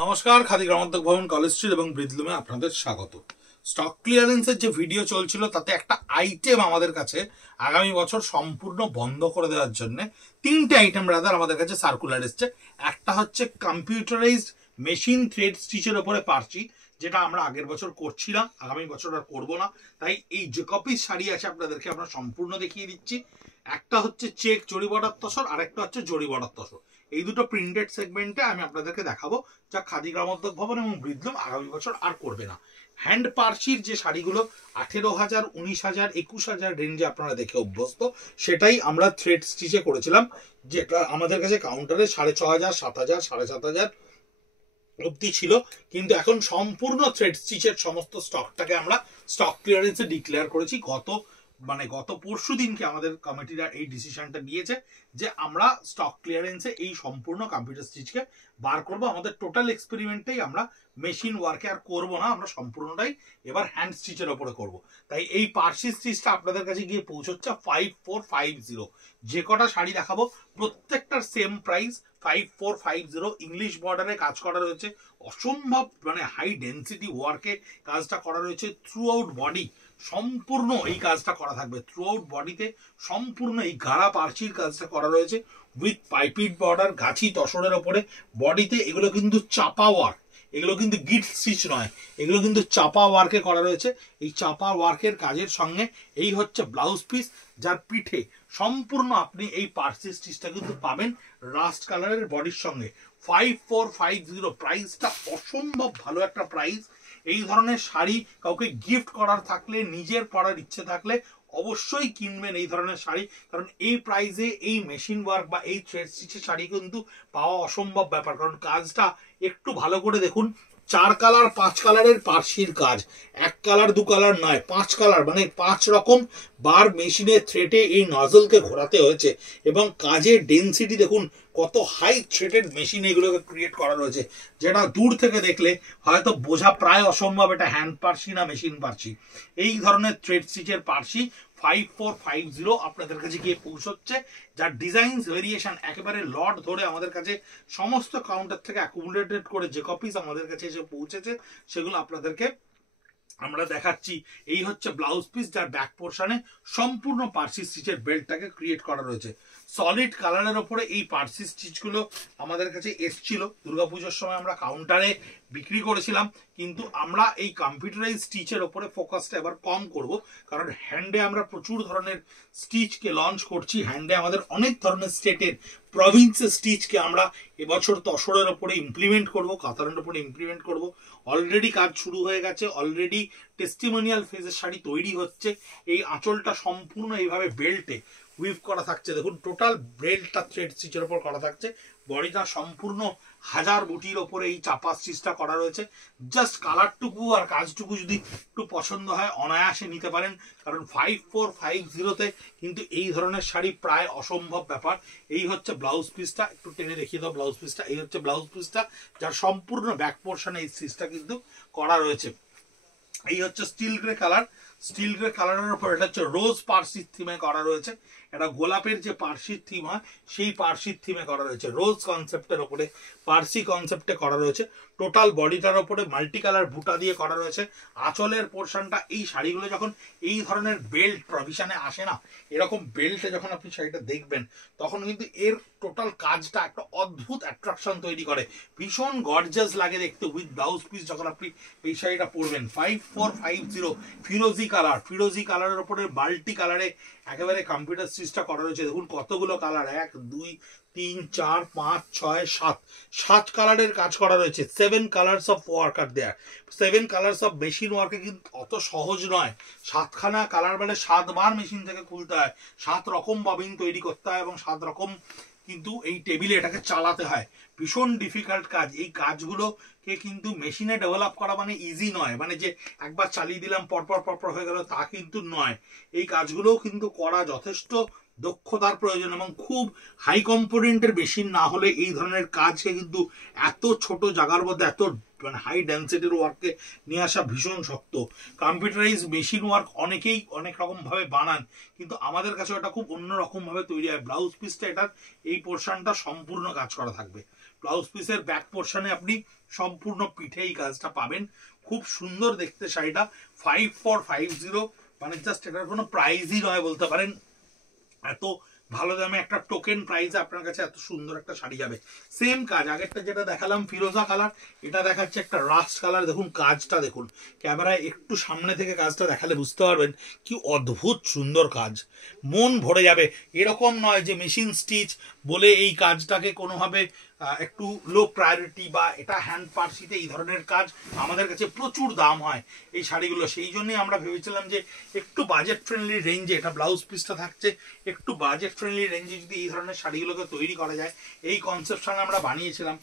নমস্কার, খাদি গ্রামোদ্যোগ ভবন, college street এবং ব্রিদলুমে আপনাদের স্বাগত। স্টক ক্লিয়ারেন্সের যে ভিডিও চলছিল তাতে একটা আইটেম আমাদের কাছে আগামী বছর সম্পূর্ণ বন্ধ করে দেওয়ার জন্য তিনটে আইটেম রাদার আমাদের কাছে সার্কুলার এসছে। একটা হচ্ছে কম্পিউটারাইজড মেশিন থ্রেড স্টিচের ওপরে পারছি, যেটা আমরা আগের বছর করছিলাম, আগামী বছর আর করবো না। তাই এই যে কপি শাড়ি আছে আপনাদেরকে আমরা সম্পূর্ণ দেখিয়ে দিচ্ছি। একটা হচ্ছে চেক জরি বর্ডার তসর, আর একটা হচ্ছে জরি বর্ডার তসর। এই দুটো প্রিন্টেড সেগমেন্টে আমি আপনাদেরকে দেখাবো, যা খাদি গ্রামোদ্যোগ ভবন এবং ব্রিদলুম আগামী বছর আর করবে না। হ্যান্ড পার্সির যে শাড়িগুলো 18,000, 19,000, 21,000 রেঞ্জে আপনারা দেখে অভ্যস্ত, সেটাই আমরা থ্রেড স্টিচে করেছিলাম, যেটা আমাদের কাছে কাউন্টারে 6,500, 7,000, 7,500 অব্দি ছিল। কিন্তু এখন সম্পূর্ণ থ্রেড স্টিচের সমস্ত স্টকটাকে আমরা স্টক ক্লিয়ারেন্সে ডিক্লেয়ার করেছি। গত পরশু দিনকে আমাদের কমিটিরা এই ডিসিশনটা নিয়েছে যে আমরা স্টক ক্লিয়ারেন্সে এই সম্পূর্ণ কম্পিউটার স্টিচকে বার করব। আমাদের টোটাল এক্সপেরিমেন্টেই আমরা মেশিন ওয়ার্কে আর করবো না, আমরা সম্পূর্ণটাই এবার হ্যান্ড স্টিচের ওপরে করব। তাই এই পার্সি স্টিচটা আপনাদের কাছে গিয়ে পৌঁছচ্ছে 5450। যে কটা শাড়ি দেখাবো প্রত্যেকটার সেম প্রাইস 5450। ইংলিশ বর্ডারে কাজ করা রয়েছে, অসম্ভব হাই ডেন্সিটি ওয়ার্কে কাজটা করা রয়েছে। থ্রু আউট বডি সম্পূর্ণ এই কাজটা করা থাকবে, থ্রু আউট বডিতে সম্পূর্ণ এই গাড়া পার্চির কাজটা করা রয়েছে উইথ পাইপিড বর্ডার, গাছি তসরের ওপরে বডিতে। এগুলো কিন্তু চাপা ওয়ার্ক, এগুলো কিন্তু গিট স্টিচ নয়, এগুলো কিন্তু চাপা ওয়ার্কে করা রয়েছে। এই চাপা ওয়ার্কের কাজের সঙ্গে এই হচ্ছে ব্লাউজ পিস, যার পিঠে সম্পূর্ণ আপনি এই পার্সি স্টিচটা কিন্তু পাবেন রাস্ট কালারের বডির সঙ্গে। 5450 প্রাইসটা অসম্ভব ভালো একটা প্রাইস। এই ধরনের শাড়ি কাউকে গিফট করার থাকলে, নিজের পরার ইচ্ছে থাকলে অবশ্যই কিনবেন এই ধরনের শাড়ি, কারণ এই প্রাইসে এই মেশিন ওয়ার্ক বা এই থ্রেড স্টিচের শাড়ি কিন্তু পাওয়া অসম্ভব ব্যাপার। কারণ কাজটা একটু ভালো করে দেখুন, 4 কালার 5 কালারের পার্সির কাজ, 1 কালার 2 কালার নয়, 5 কালার, 5 রকম বার মেশিনে থ্রেডে এই নজলকে ঘোরাতে হয়েছে। এবং কাজের ডেন্সিটি দেখুন, কত হাই থ্রেডেড মেশিন এগুলোকে ক্রিয়েট করা রয়েছে, যেটা দূর থেকে দেখলে হয়তো বোঝা প্রায় অসম্ভব এটা হ্যান্ড পার্সি না মেশিন পার্সি। এই ধরনের থ্রেড স্টিচের পার্সি 5450 আপনাদের কাছে গিয়ে পৌঁছচ্ছে, যার ডিজাইন ভেরিয়েশন একেবারে লট ধরে আমাদের কাছে সমস্ত কাউন্টার থেকে অ্যাকুমুলেটেড করে যে কপিস আমাদের কাছে এসে পৌঁছেছে সেগুলো আপনাদেরকে আমরা দেখাচ্ছি। এই হচ্ছে ব্লাউজ পিস, যার ব্যাক পোর্শনে সম্পূর্ণ পার্সি স্টিচের বেল্টটাকে ক্রিয়েট করা রয়েছে। সলিড কালারের ওপরে এই পার্সি স্টিচগুলো আমাদের কাছে এসছিল দুর্গাপুজোর সময়, আমরা কাউন্টারে বিক্রি করেছিলাম। কিন্তু আমরা এই কম্পিউটারাইজ স্টিচের ওপরে ফোকাসটা এবার কম করব, কারণ হ্যান্ডে আমরা প্রচুর ধরনের স্টিচকে লঞ্চ করছি। হ্যান্ডে আমাদের অনেক ধরনের স্টেটের প্রভিন্সের স্টিচকে আমরা এবছর তসরের ওপরে ইমপ্লিমেন্ট করব, কাতারের ওপরে ইমপ্লিমেন্ট করব। অলরেডি কাজ শুরু হয়ে গেছে, অলরেডি টেস্টিমোনিয়াল ফেজের শাড়ি তৈরি হচ্ছে। এই আঁচলটা সম্পূর্ণ এইভাবে বেল্টে উইভ করা থাকছে, দেখুন টোটাল বেল্টটা থ্রেড স্টিচের ওপর করা থাকছে। বডিটা সম্পূর্ণ হাজার বুটির ওপরে এই চাপা স্টিচটা করা রয়েছে। জাস্ট কালারটুকু আর কাজটুকু যদি একটু পছন্দ হয় অনায়াসে নিতে পারেন, কারণ 5450তে কিন্তু এই ধরনের শাড়ি প্রায় অসম্ভব ব্যাপার। এই হচ্ছে ব্লাউজ পিসটা, একটু টেনে দেখিয়ে দাও ব্লাউজ পিসটা। এই হচ্ছে ব্লাউজ পিসটা, যার সম্পূর্ণ ব্যাক পোর্শনে এই স্টিচটা কিন্তু করা রয়েছে। এই হচ্ছে still grey colour, still grey কালারের উপর এটা হচ্ছে রোজ পার্সির থিমে করা রয়েছে। এটা গোলাপের যে পার্সির থিম হয় সেই পার্সির থিমে করা রয়েছে, রোজ কনসেপ্টের ওপরে পার্সি কনসেপ্টে করা রয়েছে। টোটাল বডিটার ওপরে মাল্টি কালার বুটা দিয়ে করা রয়েছে। আঁচলের পোর্শনটা, এই শাড়িগুলো যখন এই ধরনের বেল্ট প্রভিশনে আসে না, এরকম বেল্টে যখন আপনি শাড়িটা দেখবেন তখন কিন্তু এর টোটাল কাজটা একটা অদ্ভুত অ্যাট্রাকশন তৈরি করে, ভীষণ গর্জাস লাগে দেখতে উইথ ব্লাউজ পিস যখন আপনি এই শাড়িটা পরবেন। 5450 ফিরোজি কালার, ফিরোজি কালারের উপরে মাল্টি কালারে একেবারে কম্পিউটার স্টিচটা করা রয়েছে। দেখুন কতগুলো কালার, 1 2 3 4 5 6 7 7 কালারের কাজ করা রয়েছে। 7 colours of work are there. 7 colours of machine ওয়ার্কে কিন্তু অত সহজ নয়। 7খানা কালার 7 বার মেশিন থেকে খুলতে হয়, 7 রকম ববিন তৈরি করতে হয় এবং 7 রকম কিন্তু এই টেবিলে এটাকে চালাতে হয়। ভীষণ ডিফিকাল্ট কাজ। এই কাজগুলোকে কিন্তু মেশিনে ডেভেলপ করা ইজি নয়, যে একবার চালিয়ে দিলাম পরপর পরপর হয়ে গেল তা কিন্তু নয়। এই কাজগুলোও কিন্তু করা যথেষ্ট দক্ষতার প্রয়োজন, এবং খুব হাই কম্পোনেন্টের মেশিন না হলে এই ধরনের কাজকে কিন্তু এত ছোট জায়গার মধ্যে এত হাই ডেন্সিটির ওয়ার্ককে নিয়ে আসা ভীষণ শক্ত। কম্পিউটারাইজ মেশিন ওয়ার্ক অনেকেই অনেক রকম ভাবে বানান, কিন্তু আমাদের কাছে ওটা খুব অন্যরকম ভাবে তৈরি হয়। ব্লাউজ পিসটা এটার এই পোর্শনটা সম্পূর্ণ কাজ করা থাকবে। ব্লাউজ পিসের ব্যাক পোর্শনে আপনি সম্পূর্ণ পিঠে এই কাজটা পাবেন। খুব সুন্দর দেখতে শাড়িটা, 5450, মানে জাস্ট এটার কোনো প্রাইজই নয় বলতে পারেন। এত ভালো দামে একটা টোকেন প্রাইসে আপনার কাছে এত সুন্দর একটা শাড়ি যাবে। সেম কাজ, আগেরটা যেটা দেখালাম ফিরোজা কালার, এটা দেখাচ্ছে একটা রাস্ট কালার। দেখুন কাজটা দেখুন, ক্যামেরায় একটু সামনে থেকে কাজটা দেখালে বুঝতে পারবেন কি অদ্ভুত সুন্দর কাজ, মন ভরে যাবে। এরকম নয় যে মেশিন স্টিচ বলে এই কাজটাকে কোনোভাবে একটু লো প্রায়োরিটি বা এটা হ্যান্ড পার্সিতে এই ধরনের কাজ আমাদের কাছে প্রচুর দাম হয় এই শাড়িগুলো। সেই জন্যই আমরা ভেবেছিলাম যে একটু বাজেট ফ্রেন্ডলি রেঞ্জে, এটা ব্লাউজ পিসটা থাকছে একটু বাজেট ফ্রেন্ডলি রেঞ্জে যদি এই ধরনের শাড়িগুলোকে তৈরি করা যায়, এই কনসেপশন আমরা বানিয়েছিলাম।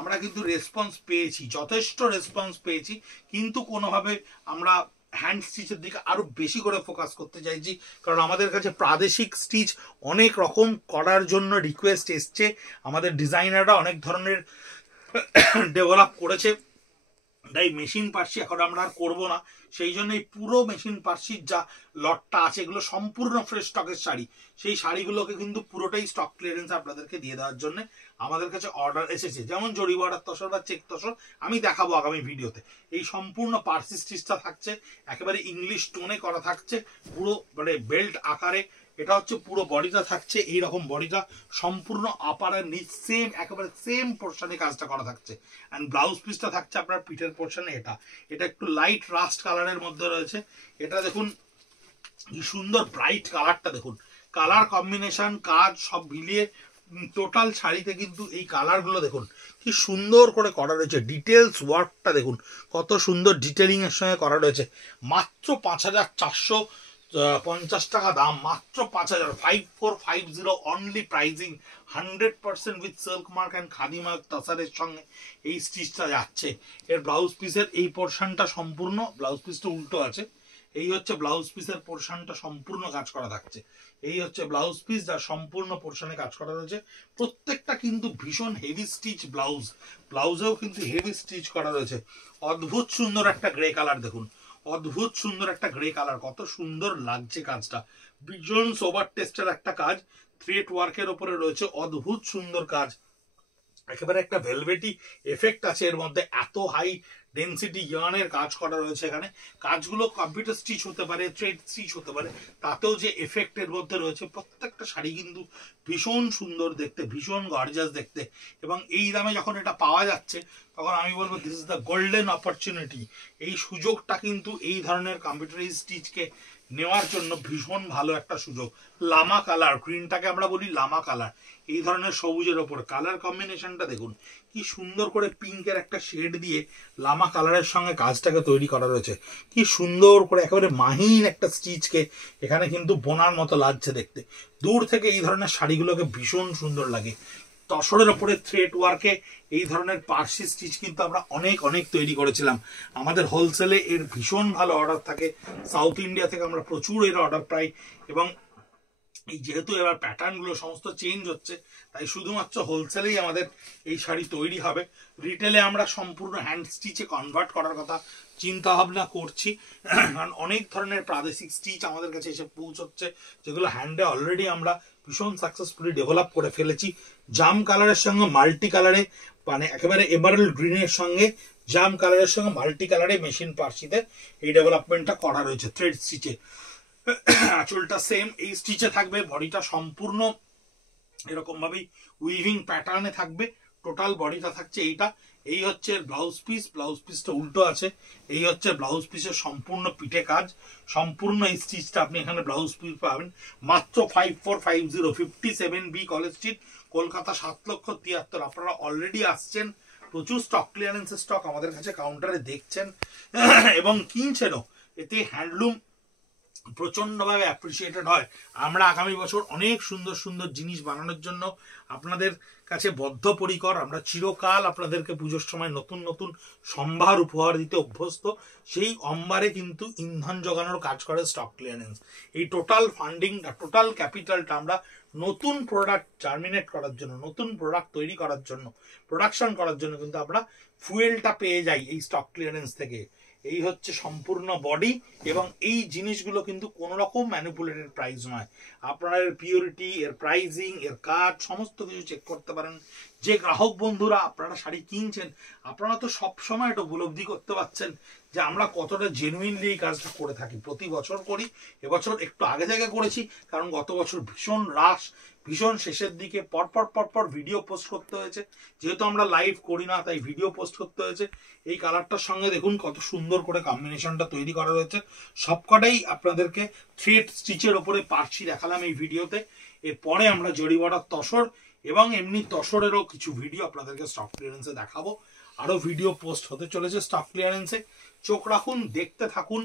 আমরা কিন্তু রেসপন্স পেয়েছি, যথেষ্ট রেসপন্স পেয়েছি, কিন্তু কোনোভাবে আমরা হ্যান্ড স্টিচের দিকে আরো বেশি করে ফোকাস করতে চাইছি, কারণ আমাদের কাছে প্রাদেশিক স্টিচ অনেক রকম করার জন্য রিকোয়েস্ট এসছে। আমাদের ডিজাইনাররা অনেক ধরনের ডেভেলপ করেছে, তাই মেশিন পার্সি এখন আমরা আর করবো না। সেই জন্য এই পুরো মেশিন পার্সির যা লটটা আছে এগুলো সম্পূর্ণ ফ্রেশ স্টকের শাড়ি। সেই শাড়িগুলোকে কিন্তু পুরোটাই স্টক ক্লিয়ারেন্স আপনাদেরকে দিয়ে দেওয়ার জন্য আমাদের কাছে অর্ডার এসেছে। যেমন জরি বর্ডার তসর বা চেক তসর আমি দেখাবো আগামী ভিডিওতে। এই সম্পূর্ণ পার্সি স্টিচটা থাকছে একেবারে ইংলিশ টোনে করা থাকছে, পুরো মানে বেল্ট আকারে। এটা হচ্ছে পুরো বডিটা থাকছে এইরকম, বডিটা সম্পূর্ণ আপারের নিচ সেম একেবারে সেম পোর্শনে কাজটা করা থাকছে। অ্যান্ড ব্লাউজ পিসটা থাকছে আপনার পিঠের পোর্শনে। এটা একটু লাইট রাস্ট কালারের মধ্যে রয়েছে। এটা দেখুন কি সুন্দর ব্রাইট কালারটা, দেখুন কালার কম্বিনেশন কাজ সব মিলিয়ে টোটাল শাড়িতে কিন্তু এই কালারগুলো দেখুন কি সুন্দর করে করা রয়েছে। ডিটেলস ওয়ার্কটা দেখুন কত সুন্দর ডিটেলিং এর সঙ্গে করা রয়েছে। মাত্র 5450 টাকা দাম, মাত্র 5000, 5450 only pricing. 100% with silk mark and khadi mark তাসারের সঙ্গে এই স্টিচটা যাচ্ছে। এর ব্লাউজ পিসের এই পোর্শনটা সম্পূর্ণ, ব্লাউজ পিসটা উল্টো আছে, এই হচ্ছে ব্লাউজ পিসের পোর্শনটা সম্পূর্ণ কাজ করা থাকছে। এই হচ্ছে ব্লাউজ পিস যার সম্পূর্ণ পোর্শনে কাজ করা রয়েছে। প্রত্যেকটা কিন্তু ভীষণ হেভি স্টিচ ব্লাউজ, ব্লাউজেও কিন্তু হেভি স্টিচ করা রয়েছে। অদ্ভুত সুন্দর একটা গ্রে কালার দেখুন, অদ্ভুত সুন্দর একটা গ্রে কালার, কত সুন্দর লাগছে কাজটা। ভীষণ সোবার টেস্টের একটা কাজ, থ্রেড ওয়ার্কের উপরে রয়েছে, অদ্ভুত সুন্দর কাজ। একেবারে একটা ভেলভেটি এফেক্ট আছে এর মধ্যে, এত হাই ডেন্সিটি ইয়ার্নের কাজ করা রয়েছে এখানে। কাজগুলো কম্পিউটার স্টিচ হতে পারে, থ্রেড স্টিচ হতে পারে, তাতেও যে এফেক্ট এর মধ্যে রয়েছে। প্রত্যেকটা শাড়ি কিন্তু ভীষণ সুন্দর দেখতে, ভীষণ গর্জাস দেখতে, এবং এই দামে যখন এটা পাওয়া যাচ্ছে তখন আমি বলবো this is the golden opportunity. এই সুযোগটা কিন্তু এই ধরনের কম্পিউটারাইজ স্টিচকে নেওয়ার জন্য ভীষণ ভালো একটা সুযোগ। লামা কালার, গ্রিনটাকে আমরা বলি লামা কালার, এই ধরনের সবুজের ওপর কালার কম্বিনেশনটা দেখুন কি সুন্দর করে পিঙ্কের একটা শেড দিয়ে লামা কালারের সঙ্গে কাজটাকে তৈরি করা রয়েছে। কি সুন্দর করে একেবারে মাহিন একটা স্টিচকে এখানে কিন্তু বোনার মতো লাগছে দেখতে। দূর থেকে এই ধরনের শাড়িগুলোকে ভীষণ সুন্দর লাগে। তসরের ওপরে থ্রেড ওয়ার্কে এই ধরনের পার্সি স্টিচ কিন্তু আমরা অনেক অনেক তৈরি করেছিলাম। আমাদের হোলসেলে এর ভীষণ ভালো অর্ডার থাকে, সাউথ ইন্ডিয়া থেকে আমরা প্রচুর এর অর্ডার পাই। এবং এই যেহেতু এবার প্যাটার্নগুলো সমস্ত চেঞ্জ হচ্ছে, তাই শুধুমাত্র হোলসেলেই আমাদের এই শাড়ি তৈরি হবে। রিটেলে আমরা সম্পূর্ণ হ্যান্ড স্টিচে কনভার্ট করার কথা চিন্তা ভাবনা করছি, কারণ অনেক ধরনের প্রাদেশিক স্টিচ আমাদের কাছে এসে পৌঁছচ্ছে, যেগুলো হ্যান্ডে অলরেডি আমরা ভীষণ সাকসেসফুলি ডেভেলপ করে ফেলেছি। জাম কালারের সঙ্গে মাল্টি কালারে, মানে একেবারে এমারাল্ড গ্রিনের সঙ্গে জাম কালারের সঙ্গে মাল্টি কালারে মেশিন পার্সিতে এই ডেভেলপমেন্টটা করা রয়েছে থ্রেড স্টিচে। আঁচলটা সেম এই স্টিচে থাকবে, বডিটা সম্পূর্ণ এরকম ভাবেই উইভিং প্যাটার্নে থাকবে, টোটাল বডিটা থাকছে এইটা। এই হচ্ছে ব্লাউজ পিস, ব্লাউজ পিসটা উল্টো আছে। এই হচ্ছে ব্লাউজ পিসের সম্পূর্ণ পিঠে কাজ, সম্পূর্ণ এই স্টিচটা আপনি এখানে ব্লাউজ পিস পাবেন মাত্র 5450, 57B কলেজ স্ট্রিট, কলকাতা 7,73,000। আপনারা অলরেডি আসছেন, প্রচুর স্টক ক্লিয়ারেন্সের স্টক আমাদের কাছে কাউন্টারে দেখছেন এবং কিনছেনও। এতে হ্যান্ডলুম প্রচন্ডভাবে অ্যাপ্রিসিয়েটেড হয়। আমরা আগামী বছর অনেক সুন্দর সুন্দর জিনিস বানানোর জন্য আপনাদের কাছে বদ্ধপরিকর। আমরা চিরকাল আপনাদেরকে পুজোর সময় নতুন নতুন সম্ভার উপহার দিতে অভ্যস্ত। সেই অম্বারে কিন্তু ইন্ধন যোগানোর কাজ করে স্টক ক্লিয়ারেন্স। এই টোটাল ফান্ডিং, টোটাল ক্যাপিটালটা আমরা নতুন প্রোডাক্ট জার্মিনেট করার জন্য, নতুন প্রোডাক্ট তৈরি করার জন্য, প্রোডাকশন করার জন্য কিন্তু আমরা ফুয়েলটা পেয়ে যাই এই স্টক ক্লিয়ারেন্স থেকে। এই হচ্ছে সম্পূর্ণ বডি, এবং এই জিনিসগুলো কিন্তু কোন রকম ম্যানিপুলেটেড প্রাইস নয়। আপনারা এর পিওরিটি, এর প্রাইজিং, এর কাজ সমস্ত কিছু চেক করতে পারেন। যে গ্রাহক বন্ধুরা আপনারা শাড়ি কিনছেন, আপনারা তো সবসময় এটা উপলব্ধি করতে পারছেন যে আমরা কতটা জেনুইনলি এই কাজটা করে থাকি। প্রতি বছর করি, এবছর একটু আগে থেকে করেছি, কারণ গত বছর ভীষণ রাশ, ভীষণ শেষের দিকে পরপর ভিডিও পোস্ট করতে হয়েছে। যেহেতু আমরা লাইভ করি না, তাই ভিডিও পোস্ট করতে হয়েছে। এই কালারটার সঙ্গে দেখুন কত সুন্দর করে কম্বিনেশনটা তৈরি করা রয়েছে। সবকটাই আপনাদেরকে থ্রেড স্টিচের ওপরে পারছি দেখালাম এই ভিডিওতে। এরপরে আমরা জরি বর্ডার তসর এবং এমনি তসরেরও কিছু ভিডিও আপনাদেরকে স্টক ক্লিয়ারেন্সে দেখাবো। আরো ভিডিও পোস্ট হতে চলেছে স্টক ক্লিয়ারেন্সে, চোখ রাখুন, দেখতে থাকুন।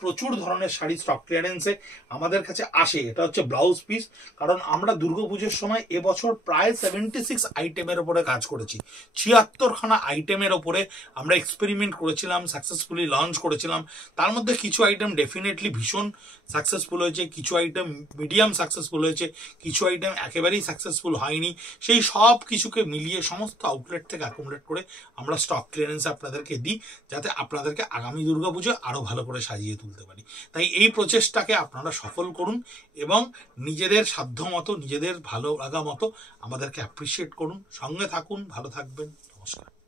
প্রচুর ধরনের শাড়ি স্টক ক্লিয়ারেন্সে আমাদের কাছে আসে। এটা হচ্ছে ব্লাউজ পিস, কারণ আমরা দুর্গাপুজোর সময় এবছর প্রায় 76 আইটেমের ওপরে কাজ করেছি। 76খানা আইটেমের ওপরে আমরা এক্সপেরিমেন্ট করেছিলাম, সাকসেসফুলি লঞ্চ করেছিলাম। তার মধ্যে কিছু আইটেম ডেফিনেটলি ভীষণ সাকসেসফুল হয়েছে, কিছু আইটেম মিডিয়াম সাকসেসফুল হয়েছে, কিছু আইটেম একেবারেই সাকসেসফুল হয়নি। সেই সব কিছুকে মিলিয়ে সমস্ত আউটলেট থেকে অ্যাকুমুলেট করে আমরা স্টক ক্লিয়ারেন্সে আপনাদেরকে দিই, যাতে আপনাদেরকে আগামী দুর্গাপুজো আরো ভালো করে সাজিয়ে তুলতে পারি। তাই এই প্রচেষ্টাকে আপনারা সফল করুন এবং নিজেদের সাধ্য মতো, নিজেদের ভালো লাগা মতো আমাদেরকে অ্যাপ্রিসিয়েট করুন। সঙ্গে থাকুন, ভালো থাকবেন। নমস্কার।